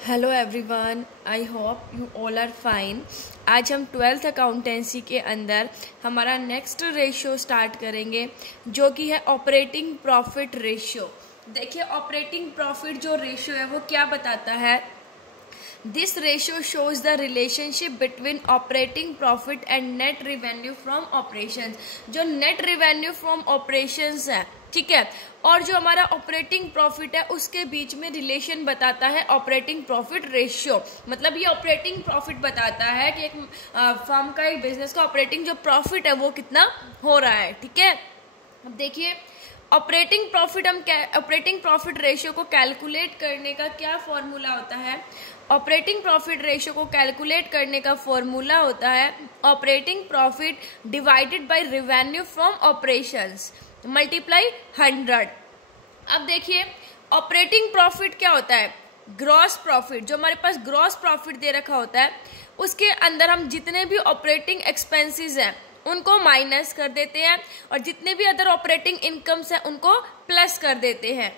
Hello everyone, I hope you all are fine. आज हम 12th accountancy के अंदर हमारा नेक्स्ट रेशियो स्टार्ट करेंगे, जो कि है ऑपरेटिंग प्रॉफिट रेशियो। देखिए, ऑपरेटिंग प्रॉफिट जो रेशियो है वो क्या बताता है। This ratio shows the relationship between operating profit and net revenue from operations. जो नेट रिवेन्यू फ्रॉम ऑपरेशंस है, ठीक है, और जो हमारा ऑपरेटिंग प्रॉफिट है उसके बीच में रिलेशन बताता है ऑपरेटिंग प्रॉफिट रेशियो। मतलब ये ऑपरेटिंग प्रॉफिट बताता है कि एक फर्म का, एक बिजनेस का ऑपरेटिंग जो प्रॉफिट है वो कितना हो रहा है। ठीक है, अब देखिए ऑपरेटिंग प्रॉफिट रेशियो को कैलकुलेट करने का क्या फॉर्मूला होता है। ऑपरेटिंग प्रॉफिट रेशियो को कैलकुलेट करने का फॉर्मूला होता है operating profit divided by revenue from operations multiply 100। अब देखिए ऑपरेटिंग प्रॉफिट क्या होता है, ग्रॉस प्रॉफिट। जो हमारे पास ग्रॉस प्रॉफिट दे रखा होता है उसके अंदर हम जितने भी ऑपरेटिंग एक्सपेंसेस हैं उनको माइनस कर देते हैं और जितने भी अदर ऑपरेटिंग इनकम्स हैं उनको प्लस कर देते हैं।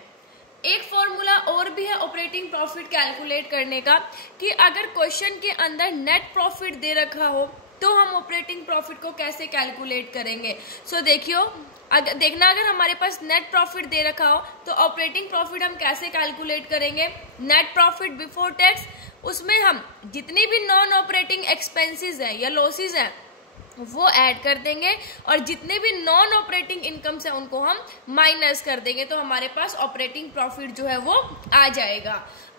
एक फॉर्मूला और भी है ऑपरेटिंग प्रॉफिट कैलकुलेट करने का कि अगर क्वेश्चन के अंदर नेट प्रॉफिट दे रखा हो तो हम ऑपरेटिंग प्रॉफिट को कैसे कैलकुलेट करेंगे। सो देखियो, अगर हमारे पास नेट प्रॉफिट दे रखा हो तो ऑपरेटिंग प्रॉफिट हम कैसे कैलकुलेट करेंगे। नेट प्रॉफिट बिफोर टैक्स, उसमें हम जितनी भी नॉन ऑपरेटिंग एक्सपेंसेस हैं या लॉसेस हैं वो ऐड कर देंगे और जितने भी नॉन ऑपरेटिंग इनकम्स हैं उनको हम माइनस कर देंगे, तो हमारे पास ऑपरेटिंग प्रॉफिट जो है वो आ जाएगा।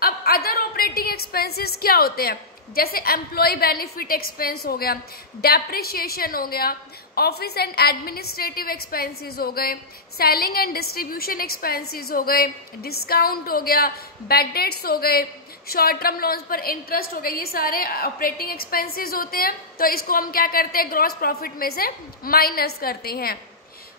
अब अदर ऑपरेटिंग एक्सपेंसेस क्या होते हैं, जैसे एम्प्लॉय बेनिफिट एक्सपेंस हो गया, डेप्रिसिएशन हो गया, ऑफिस एंड एडमिनिस्ट्रेटिव एक्सपेंसेस हो गए, सेलिंग एंड डिस्ट्रीब्यूशन एक्सपेंसेस हो गए, डिस्काउंट हो गया, बैड डेट्स हो गए, शॉर्ट टर्म लोन्स पर इंटरेस्ट हो गया, ये सारे ऑपरेटिंग एक्सपेंसेस होते हैं। तो इसको हम क्या करते हैं, ग्रॉस प्रॉफिट में से माइनस करते हैं।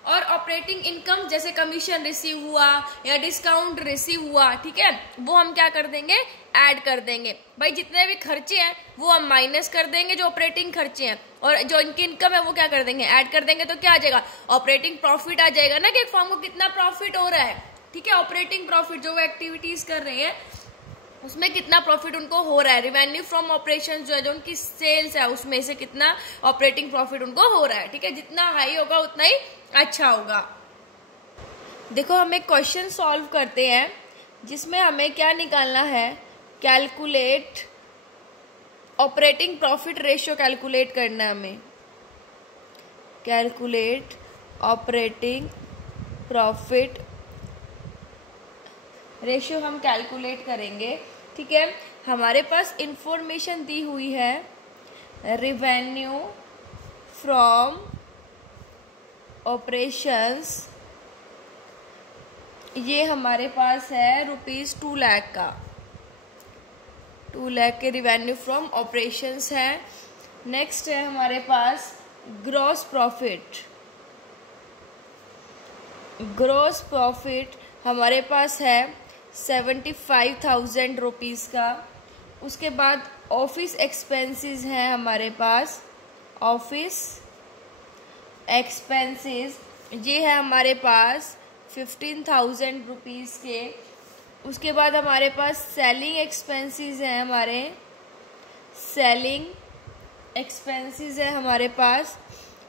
और ऑपरेटिंग इनकम जैसे कमीशन रिसीव हुआ या डिस्काउंट रिसीव हुआ, ठीक है, वो हम क्या कर देंगे, ऐड कर देंगे। भाई जितने भी खर्चे हैं वो हम माइनस कर देंगे, जो ऑपरेटिंग खर्चे हैं, और जो इनकी इनकम है वो क्या कर देंगे, ऐड कर देंगे। तो क्या आ जाएगा, ऑपरेटिंग प्रॉफिट आ जाएगा ना, कि एक फर्म को कितना प्रॉफिट हो रहा है। ठीक है, ऑपरेटिंग प्रॉफिट जो वो एक्टिविटीज कर रहे हैं उसमें कितना प्रॉफिट उनको हो रहा है। रिवेन्यू फ्रॉम ऑपरेशन जो है, जो उनकी सेल्स है, उसमें से कितना ऑपरेटिंग प्रॉफिट उनको हो रहा है। ठीक है, जितना हाई होगा उतना ही अच्छा होगा। देखो, हम एक क्वेश्चन सॉल्व करते हैं जिसमें हमें क्या निकालना है, calculate operating profit ratio calculate करना है हमें। कैलकुलेट ऑपरेटिंग प्रॉफिट रेशियो हम कैलकुलेट करेंगे। ठीक है, हमारे पास इंफॉर्मेशन दी हुई है रेवेन्यू फ्रॉम ऑपरेशंस, ये हमारे पास है ₹2 लाख का, 2 लाख के रिवेन्यू फ्रॉम ऑपरेशंस है। नेक्स्ट है हमारे पास ग्रॉस प्रॉफिट। ग्रॉस प्रॉफिट हमारे पास है 75,000 रुपीज़ का। उसके बाद ऑफिस एक्सपेंसेस हैं हमारे पास, ऑफिस एक्सपेंसेस ये है हमारे पास 15,000 रुपीज़ के। उसके बाद हमारे पास सेलिंग एक्सपेंसेस हैं, हमारे सेलिंग एक्सपेंसेस है हमारे पास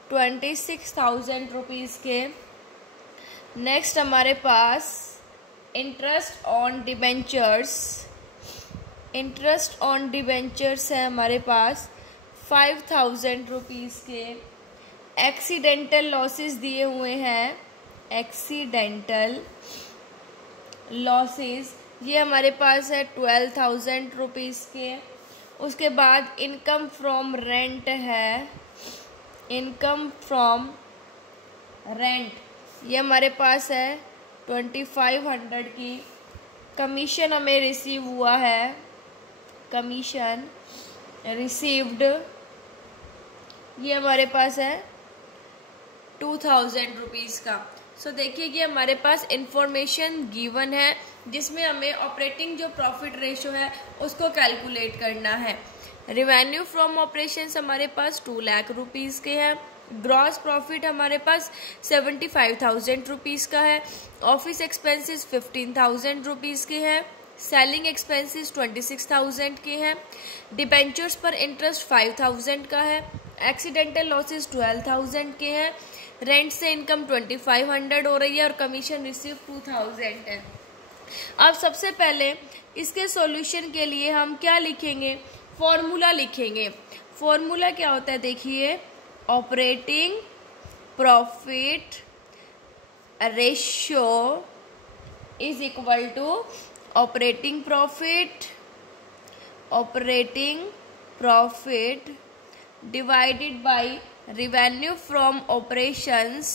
26,000 रुपीज़ के। नेक्स्ट हमारे पास interest on debentures, interest on debentures है हमारे पास 5,000 रुपीज़ के। एक्सीडेंटल लॉसेस दिए हुए हैं, एक्सीडेंटल लॉसेस ये हमारे पास है 12,000 रुपीज़ के। उसके बाद इनकम फ्रॉम रेंट है, इनकम फ्रॉम रेंट ये हमारे पास है 2500 की। कमीशन हमें रिसीव हुआ है, कमीशन रिसीव्ड ये हमारे पास है 2,000 रुपीज़ का। सो देखिए कि हमारे पास इंफॉर्मेशन गिवन है जिसमें हमें ऑपरेटिंग जो प्रॉफिट रेशियो है उसको कैलकुलेट करना है। रिवेन्यू फ्रॉम ऑपरेशंस हमारे पास 2 लाख रुपीज़ के हैं। ग्रॉस प्रॉफिट हमारे पास 75,000 रुपीज़ का है। ऑफिस एक्सपेंसेस 15,000 रुपीज़ के हैं। सेलिंग एक्सपेंसेस 26,000 के हैं, डिबेंचर्स पर इंटरेस्ट 5,000 का है, एक्सीडेंटल लॉसेस 12,000 के हैं, रेंट से इनकम 2,500 हो रही है और कमीशन रिसीव 2,000 है। अब सबसे पहले इसके सॉल्यूशन के लिए हम क्या लिखेंगे, फॉर्मूला लिखेंगे। फॉर्मूला क्या होता है देखिए, operating profit ratio is equal to operating profit divided by revenue from operations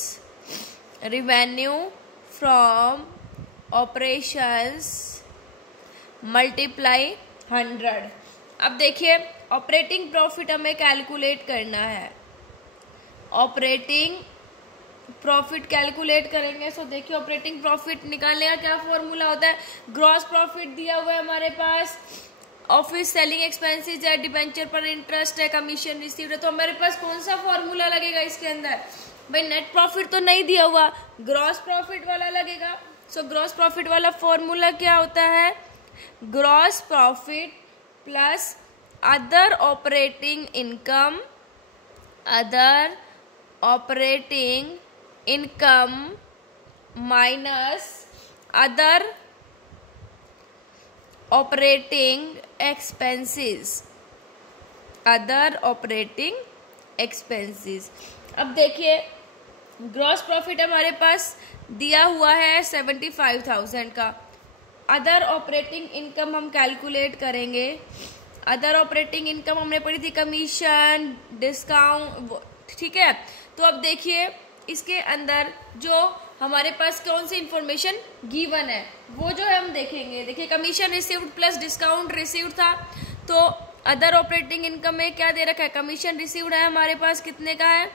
multiply 100। अब देखिए ऑपरेटिंग प्रॉफिट हमें कैलकुलेट करना है, ऑपरेटिंग प्रॉफिट कैलकुलेट करेंगे। सो देखिए ऑपरेटिंग प्रॉफिट निकालने का क्या फॉर्मूला होता है, ग्रॉस प्रॉफिट दिया हुआ है हमारे पास, ऑफिस सेलिंग एक्सपेंसेस है, डिबेंचर पर इंटरेस्ट है, कमीशन रिसीव्ड है, तो हमारे पास कौन सा फॉर्मूला लगेगा इसके अंदर, भाई नेट प्रॉफिट तो नहीं दिया हुआ, ग्रॉस प्रॉफिट वाला लगेगा। सो ग्रॉस प्रॉफिट वाला फॉर्मूला क्या होता है, gross profit plus other operating income minus other operating expenses. अब देखिए ग्रॉस प्रॉफिट हमारे पास दिया हुआ है 75,000 का, अदर ऑपरेटिंग इनकम हम कैलकुलेट करेंगे। अदर ऑपरेटिंग इनकम हमने पढ़ी थी कमीशन, डिस्काउंट, ठीक है। तो अब देखिए इसके अंदर जो हमारे पास कौन सी इंफॉर्मेशन गिवन है वो जो है हम देखेंगे। देखिए commission received plus discount received था, तो अदर ऑपरेटिंग इनकम में क्या दे रखा है, कमीशन रिसीव्ड है हमारे पास कितने का है,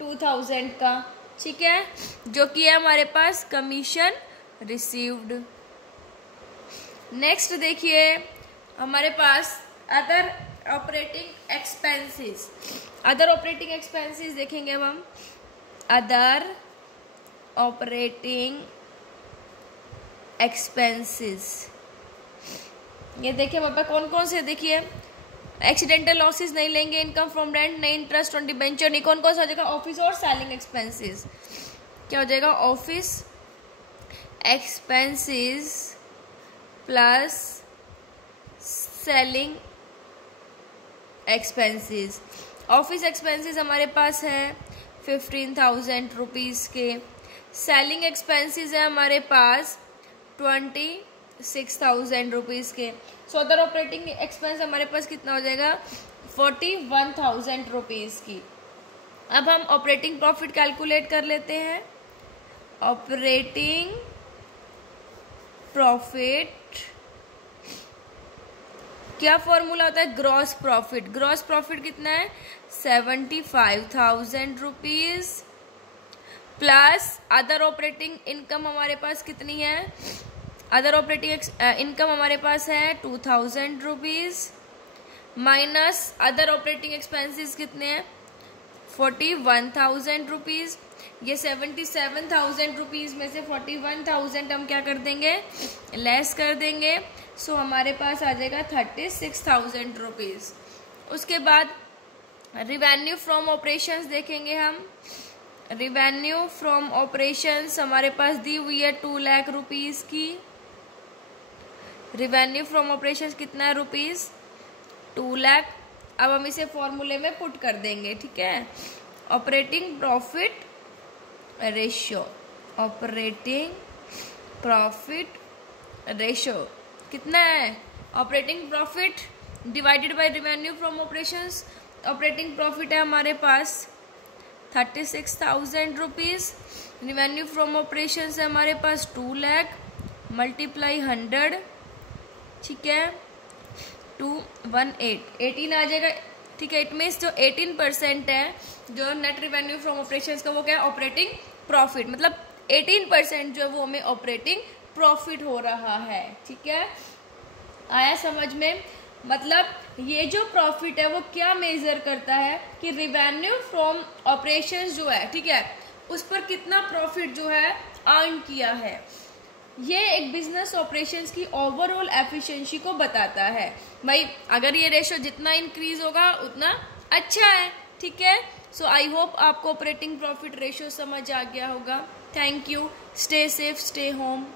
2,000 का, ठीक है, जो कि है हमारे पास कमीशन रिसीव्ड। नेक्स्ट देखिए हमारे पास अदर ऑपरेटिंग एक्सपेंसेस देखेंगे अब हम, अदर ऑपरेटिंग एक्सपेंसेस, ये देखिए हमारे पास कौन कौन से, देखिए एक्सीडेंटल लॉसेस नहीं लेंगे, इनकम फ्रॉम रेंट नहीं, इंटरेस्ट ऑन डिबेंचर नहीं, कौन कौन सा हो जाएगा, ऑफिस और सेलिंग एक्सपेंसेस। क्या हो जाएगा, office expenses plus selling expenses. Office expenses हमारे पास है 15,000 रुपीज़ के, सेलिंग एक्सपेंसेस है हमारे पास 26,000 रुपीज़ के। सो अदर ऑपरेटिंग एक्सपेंस हमारे पास कितना हो जाएगा, 41,000 रुपीज़ की। अब हम ऑपरेटिंग प्रॉफिट कैलकुलेट कर लेते हैं। ऑपरेटिंग प्रॉफिट क्या फॉर्मूला होता है, ग्रॉस प्रॉफिट। ग्रॉस प्रॉफिट कितना है, 75,000 rupees plus other operating income हमारे पास कितनी है, अदर ऑपरेटिंग इनकम हमारे पास है 2,000 rupees minus other operating expenses कितने हैं, 41,000 रुपीज़। ये 77,000 रुपीज़ में से 41,000 हम क्या कर देंगे, लेस कर देंगे। सो हमारे पास आ जाएगा 36,000 रुपीज़। उसके बाद रिवेन्यू फ्रॉम ऑपरेशंस देखेंगे हम। रिवेन्यू फ्रॉम ऑपरेशंस हमारे पास दी हुई है 2 लाख रुपीज़ की। रिवेन्यू फ्रॉम ऑपरेशंस कितना है, रुपीज़ 2 लाख। अब हम इसे फॉर्मूले में पुट कर देंगे, ठीक है। Operating profit ratio, operating profit ratio कितना है, operating profit divided bye revenue from operations. Operating profit है हमारे पास 36,000 रुपीज़, रिवेन्यू फ्रॉम ऑपरेशंस है हमारे पास 2 लाख मल्टीप्लाई 100, ठीक है, 218 आ जाएगा, ठीक है। इट मीन्स जो 18% है जो नेट रिवेन्यू फ्रॉम ऑपरेशंस का, वो क्या है, ऑपरेटिंग प्रॉफिट, मतलब 18% जो है वो हमें ऑपरेटिंग प्रॉफिट हो रहा है, ठीक है। आया समझ में, मतलब ये जो प्रॉफिट है वो क्या मेजर करता है कि रिवेन्यू फ्रॉम ऑपरेशंस जो है, ठीक है, उस पर कितना प्रॉफिट जो है अर्न किया है। ये एक बिजनेस ऑपरेशंस की ओवरऑल एफिशिएंसी को बताता है। भाई अगर ये रेशो जितना इंक्रीज होगा उतना अच्छा है, ठीक है। सो आई होप आपको ऑपरेटिंग प्रॉफिट रेशो समझ आ गया होगा। Thank you, stay safe, stay home.